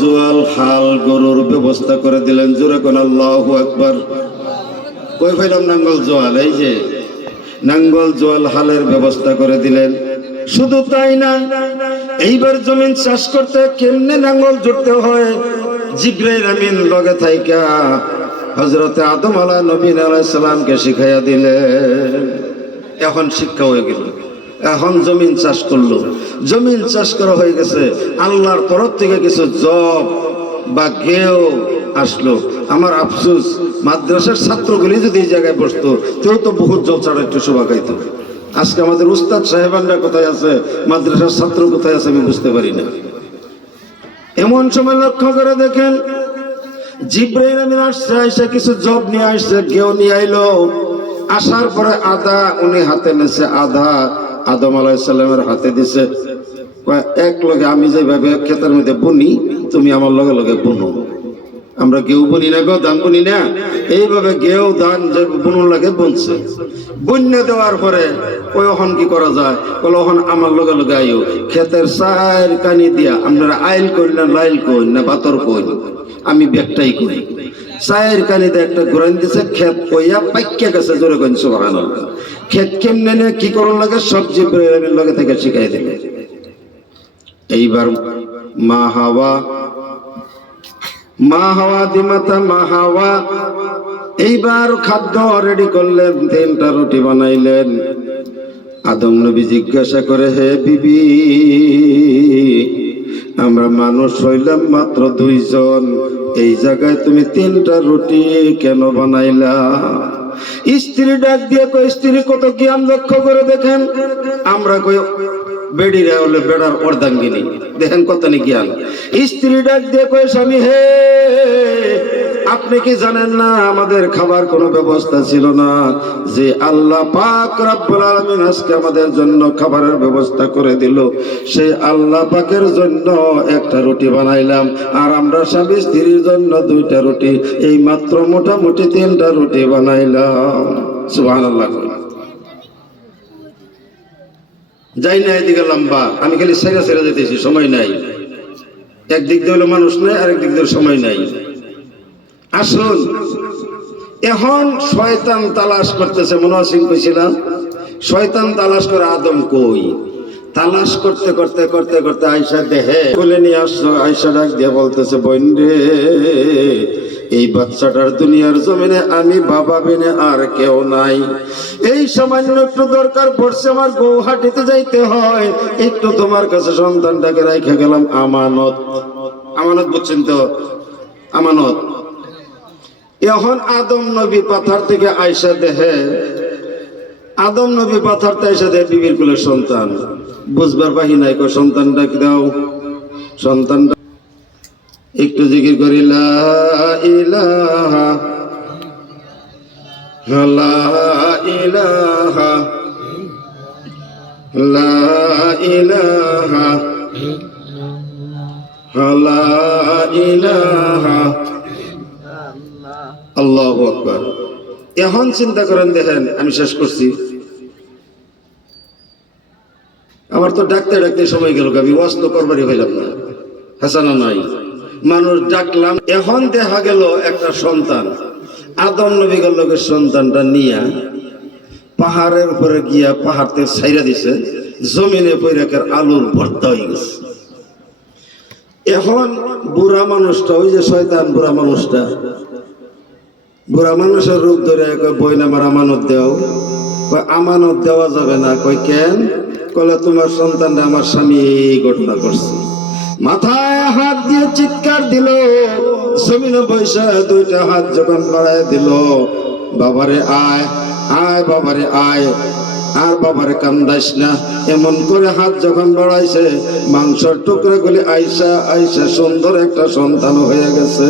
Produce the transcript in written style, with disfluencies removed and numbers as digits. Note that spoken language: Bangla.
জোয়াল হাল গরুর ব্যবস্থা করে দিলেন। জোরে কোন আল্লাহু আকবার। কই পাইলাম নাঙ্গল জোয়াল? এই যে নাঙ্গল জোয়াল হালের ব্যবস্থা করে দিলেন। শুধু তাই না, এইবার জমিন চাষ করতে কেমনে নাঙ্গল জুড়তে হয় জিবরাইল আমিন লগে থাইকা হযরতে আদম আলাইহিস সালামকে শিখাইয়া দিলেন। এখন শিক্ষা হয়ে গেল। এখন জমিন চাষ করলো, জমিন চাষ করা হয়ে গেছে। আল্লাহর তরফ থেকে কিছু জব বা গেও আসলো। আমার আফসোস, মাদ্রাসার ছাত্রগুলি যদি এই জায়গায় বসতো কেউ তো বহুত জব ছাড়া একটু শোভা খাইতো। আজকে আমাদের উস্তাদ সাহেবানরা কোথায় আছে, মাদ্রাসার ছাত্র কোথায় আছে আমি বুঝতে পারি না। এমন সময় লক্ষ্য করে দেখেন জিবরাইল আমিন আসছে, আইসা কিছু জব নিয়ে আসছে, গেও নিয়ে আইলো। আসার পরে আধা উনি হাতে নেছে, আধা আদম আলাইহিস সালামের হাতে দিছে। এক লগে আমি যেভাবে ক্ষেতের মধ্যে বুনি তুমি আমার লগে লগে বুনো। আমরা গেউ বুনি না গো, ধান বুনি না, এইভাবে গেউ ধান যে বুনুর লাগে বুনছে। বন্যা দেওয়ার পরে ওই ওখান কি করা যায়, বলে ওখান আমার লগে লগে আইও। ক্ষেতের চার কানি দিয়া আপনারা আইল কই না লাইল কই না বাতর কই, আমি ব্যাগটাই করি। চায়ের কানিতে একটা ঘোরান দিছে, ক্ষেত কইয়া পাইকা গেছে। জোরে কইন সুবহানাল্লাহ। ক্ষেত কেমনে নে কি করন লাগে সব জিবরাইলের লগে থেকে শিখাই দিবে। এইবার মা হাওয়া দিমাতা মা হাওয়া এইবার খাদ্য রেডি করলেন, 3টা রুটি বানাইলেন। আদম নবী জিজ্ঞাসা করে, হে বিবি, আমরা মানুষ হইলাম মাত্র 2 জন, এই জায়গায় তুমি 3টা রুটি কেন বানাইলা? স্ত্রী ডাক দিয়ে কই, স্ত্রী কত জ্ঞান লক্ষ্য করে দেখেন। আমরা কই বেড়িরা হলে বেড়ার অর্ধাঙ্গিনী, দেখেন কত জ্ঞান। স্ত্রী ডাক দিয়ে কই, স্বামী হে, আপনি কি জানেন না আমাদের খাবার কোনো ব্যবস্থা ছিল না, যে আল্লাহ পাক রব্বুল আলামিন আজকে আমাদের জন্য খাবারের ব্যবস্থা করে দিল। সেই আল্লাহ পাকের জন্য 1টা রুটি বানাইলাম, আর আমরা স্বামী স্ত্রীর জন্য 2টা রুটি, এই মাত্র মোটামুটি 3টা রুটি বানাইলাম। সুবহানাল্লাহ। যাই না এদিকে লম্বা, আমি খালি সেরা সেরা যেতেছি, সময় নাই। একদিক দিয়ে হলো মানুষ নাই, আরেক দিক দিয়ে সময় নাই। আসুন, এখন শয়তান তালাশ করতেছে। মনোসিং কইছিলাম শয়তান তালাশ করে আদম কই। তালাশ করতে করতে করতে করতে আয়সা দেহে বলে নিয়ে আসলো। আয়সা ডাক দিয়ে বলতেছে, বোন রে, এই বাচ্চাটার দুনিয়ার জমিনে আমি বাবা বিনে আর কেউ নাই। এই সামান্য একটু দরকার পড়ছে, আমার গৌহাটিতে যাইতে হয়, একটু তোমার কাছে সন্তানটাকে রেখে গেলাম। আমানত, আমানত বুঝছেন তো, আমানত। এখন আদম নবী পাথার থেকে আয়সা দেহে, আদম নবী পাথার থেকে আয়সা দেহে বিবির কুলের সন্তান। বুঝবার বাহি নাই, কো সন্তানটাকে দাও। সন্তানটা একটু জিকির করি, লা ইলাহা লা ইলাহা লা ইলাহা লা ইলাহা আল্লাহু আকবার। এখন চিন্তা করেন, দেখেন আমি শেষ করছি। আমার তো ডাকতে ডাকতে সময় গেল, আমি ওয়াজ তো করবারই হইলাম না। হাসানা নাই, মানুষ ডাকলাম। এখন দেখা গেল একটা সন্তান, আদম নবী গল্লকের সন্তানটা নিয়া পাহাড়ের উপরে গিয়া পাহাড়তে ছাইরা দিছে, জমিনে পৈরাকের আলুর ভর্তা হয়ে গেছে। এখন বুড়া মানুষটা, ওই যে শয়তান বুড়া মানুষটা, বুড়া মানুষের রূপ ধরে বই নামার আমানত দেও। আমানত দেওয়া যাবে না। কই কেন? কলে তোমার সন্তানটা আমার স্বামী এই ঘটনা করছে। মাথায় হাত দিয়ে চিৎকার দিল, জমিনে বৈশা 2টা হাত যখন বাড়ায় দিল, বাবারে আয় আয়, বাবারে আয়, আর বাবারে কান্দাইস না, এমন করে হাত যখন বাড়াইছে, মাংসের টুকরা গুলি আইসা আইসা সুন্দর একটা সন্তান হয়ে গেছে।